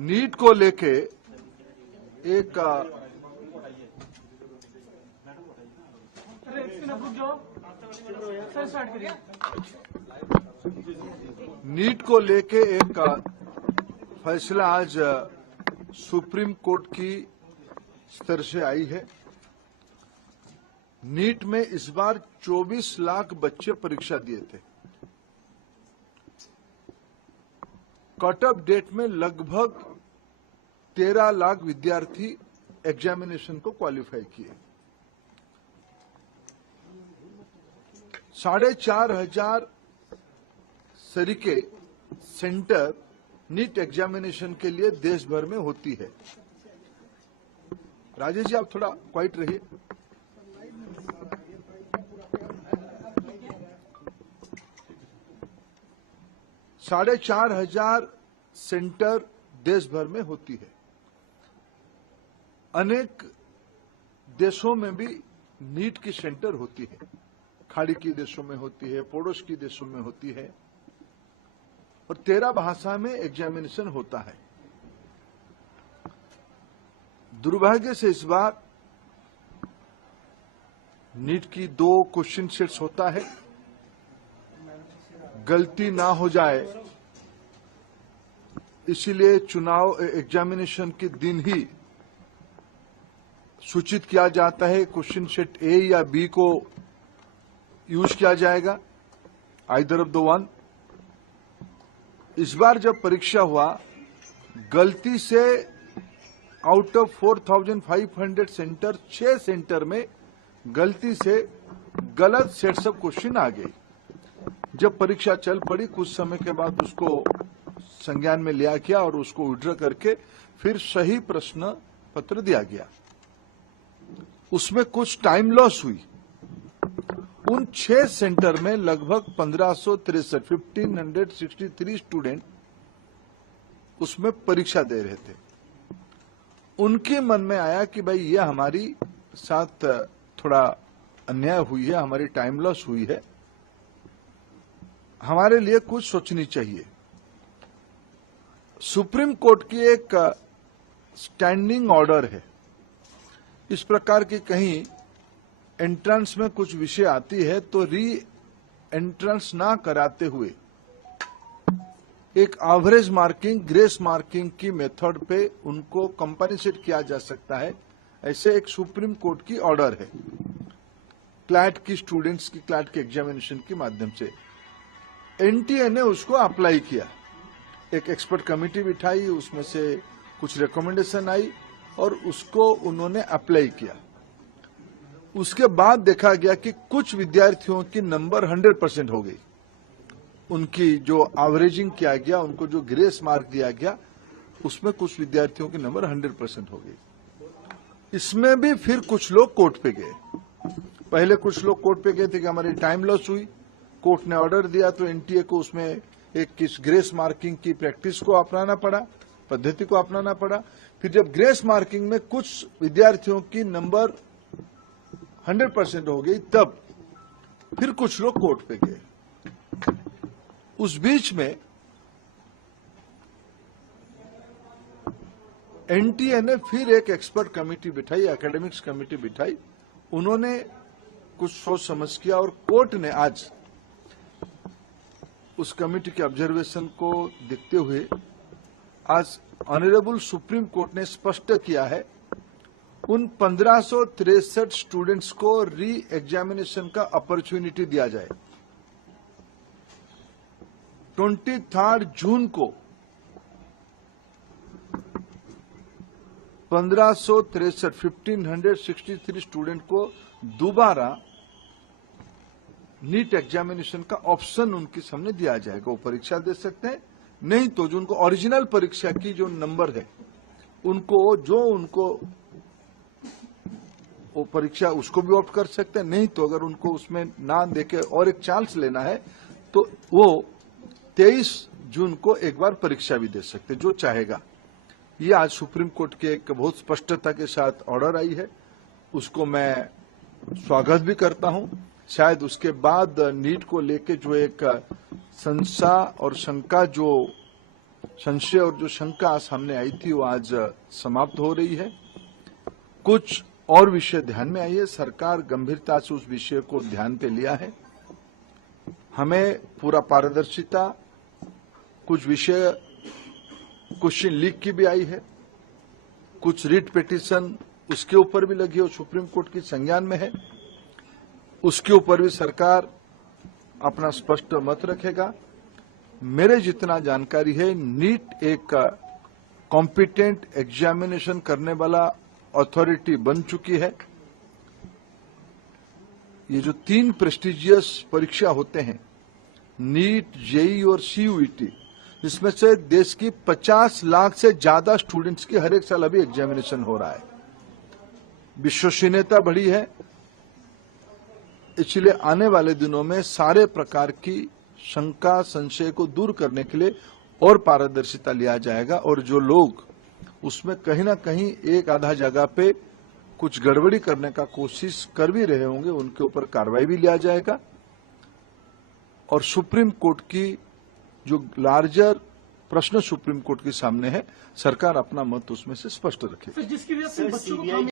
NEET को लेके एक फैसला आज सुप्रीम कोर्ट की स्तर से आई है। नीट में इस बार 24 लाख बच्चे परीक्षा दिए थे। कट ऑफ डेट में लगभग 13 लाख विद्यार्थी एग्जामिनेशन को क्वालिफाई किए। 4,500 तरीके सेंटर नीट एग्जामिनेशन के लिए देश भर में होती है। राजेश जी, आप थोड़ा क्वाइट रहिए। साढ़े 4,500 सेंटर देश भर में होती है। अनेक देशों में भी नीट की सेंटर होती है। खाड़ी के देशों में होती है, पड़ोस के देशों में होती है और 13 भाषा में एग्जामिनेशन होता है। दुर्भाग्य से इस बार नीट की 2 क्वेश्चन सेट्स होता है। गलती ना हो जाए इसीलिए चुनाव एग्जामिनेशन के दिन ही सूचित किया जाता है। क्वेश्चन सेट ए या बी को यूज किया जाएगा, आइदर ऑफ द वन। इस बार जब परीक्षा हुआ, गलती से आउट ऑफ 4,500 सेंटर 6 सेंटर में गलती से गलत सेट्स ऑफ क्वेश्चन आ गई। जब परीक्षा चल पड़ी, कुछ समय के बाद उसको संज्ञान में लिया गया और उसको विड्रॉ करके फिर सही प्रश्न पत्र दिया गया। उसमें कुछ टाइम लॉस हुई। उन 6 सेंटर में लगभग 1563 स्टूडेंट उसमें परीक्षा दे रहे थे। उनके मन में आया कि भाई ये हमारी साथ थोड़ा अन्याय हुई है, हमारी टाइम लॉस हुई है, हमारे लिए कुछ सोचनी चाहिए। सुप्रीम कोर्ट की एक स्टैंडिंग ऑर्डर है। इस प्रकार की कहीं एंट्रेंस में कुछ विषय आती है तो री एंट्रेंस ना कराते हुए एक एवरेज मार्किंग, ग्रेस मार्किंग की मेथड पे उनको कंपनसेट किया जा सकता है। ऐसे एक सुप्रीम कोर्ट की ऑर्डर है क्लैट की स्टूडेंट्स की, क्लैट के एग्जामिनेशन के माध्यम से। एनटीए ने उसको अप्लाई किया। एक एक्सपर्ट कमेटी बिठाई, उसमें से कुछ रिकमेंडेशन आई और उसको उन्होंने अप्लाई किया। उसके बाद देखा गया कि कुछ विद्यार्थियों की नंबर 100% हो गई। उनकी जो एवरेजिंग किया गया, उनको जो ग्रेस मार्क दिया गया, उसमें कुछ विद्यार्थियों की नंबर 100% हो गई। इसमें भी फिर कुछ लोग कोर्ट पे गए। पहले कुछ लोग कोर्ट पे गए थे कि हमारी टाइम लॉस हुई। कोर्ट ने ऑर्डर दिया तो एनटीए को उसमें एक किस ग्रेस मार्किंग की प्रैक्टिस को अपनाना पड़ा, पद्धति को अपनाना पड़ा। फिर जब ग्रेस मार्किंग में कुछ विद्यार्थियों की नंबर 100% हो गई, तब फिर कुछ लोग कोर्ट पे गए। उस बीच में एनटीए ने फिर एक एक्सपर्ट कमेटी बिठाई, एकेडमिक्स कमेटी बिठाई। उन्होंने कुछ सोच समझ किया और कोर्ट ने आज उस कमेटी के ऑब्जर्वेशन को देखते हुए आज ऑनरेबल सुप्रीम कोर्ट ने स्पष्ट किया है उन 1563 स्टूडेंट्स को री एग्जामिनेशन का अपॉर्चुनिटी दिया जाए। 23 जून को 1563 स्टूडेंट को दोबारा नीट एग्जामिनेशन का ऑप्शन उनके सामने दिया जाएगा। वो परीक्षा दे सकते हैं, नहीं तो जो उनको ओरिजिनल परीक्षा की जो नंबर है उनको वो परीक्षा उसको भी ऑप्ट कर सकते हैं। नहीं तो अगर उनको उसमें ना देके और एक चांस लेना है तो वो 23 जून को एक बार परीक्षा भी दे सकते हैं, जो चाहेगा। ये आज सुप्रीम कोर्ट के एक बहुत स्पष्टता के साथ ऑर्डर आई है, उसको मैं स्वागत भी करता हूं। शायद उसके बाद नीट को लेके जो एक संशय और शंका जो संशय और जो शंका सामने आई थी वो आज समाप्त हो रही है। कुछ और विषय ध्यान में आई है, सरकार गंभीरता से उस विषय को ध्यान पे लिया है। हमें पूरा पारदर्शिता, कुछ विषय क्वेश्चन लीक की भी आई है, कुछ रिट पिटीशन उसके ऊपर भी लगी है, सुप्रीम कोर्ट की संज्ञान में है, उसके ऊपर भी सरकार अपना स्पष्ट मत रखेगा। मेरे जितना जानकारी है, नीट एक कॉम्पिटेंट एग्जामिनेशन करने वाला अथॉरिटी बन चुकी है। ये जो 3 प्रेस्टिजियस परीक्षा होते हैं, नीट, जेईई और सीयूईटी, इसमें से देश की 50 लाख से ज्यादा स्टूडेंट्स की हर एक साल अभी एग्जामिनेशन हो रहा है। विश्वसनीयता बढ़ी है, इसलिए आने वाले दिनों में सारे प्रकार की शंका संशय को दूर करने के लिए और पारदर्शिता लिया जाएगा, और जो लोग उसमें कहीं ना कहीं एक आधा जगह पे कुछ गड़बड़ी करने का कोशिश कर भी रहे होंगे, उनके ऊपर कार्रवाई भी लिया जाएगा। और सुप्रीम कोर्ट की जो लार्जर प्रश्न सुप्रीम कोर्ट के सामने है, सरकार अपना मत उसमें से स्पष्ट रखेगी। जिसकी वजह से बच्चों को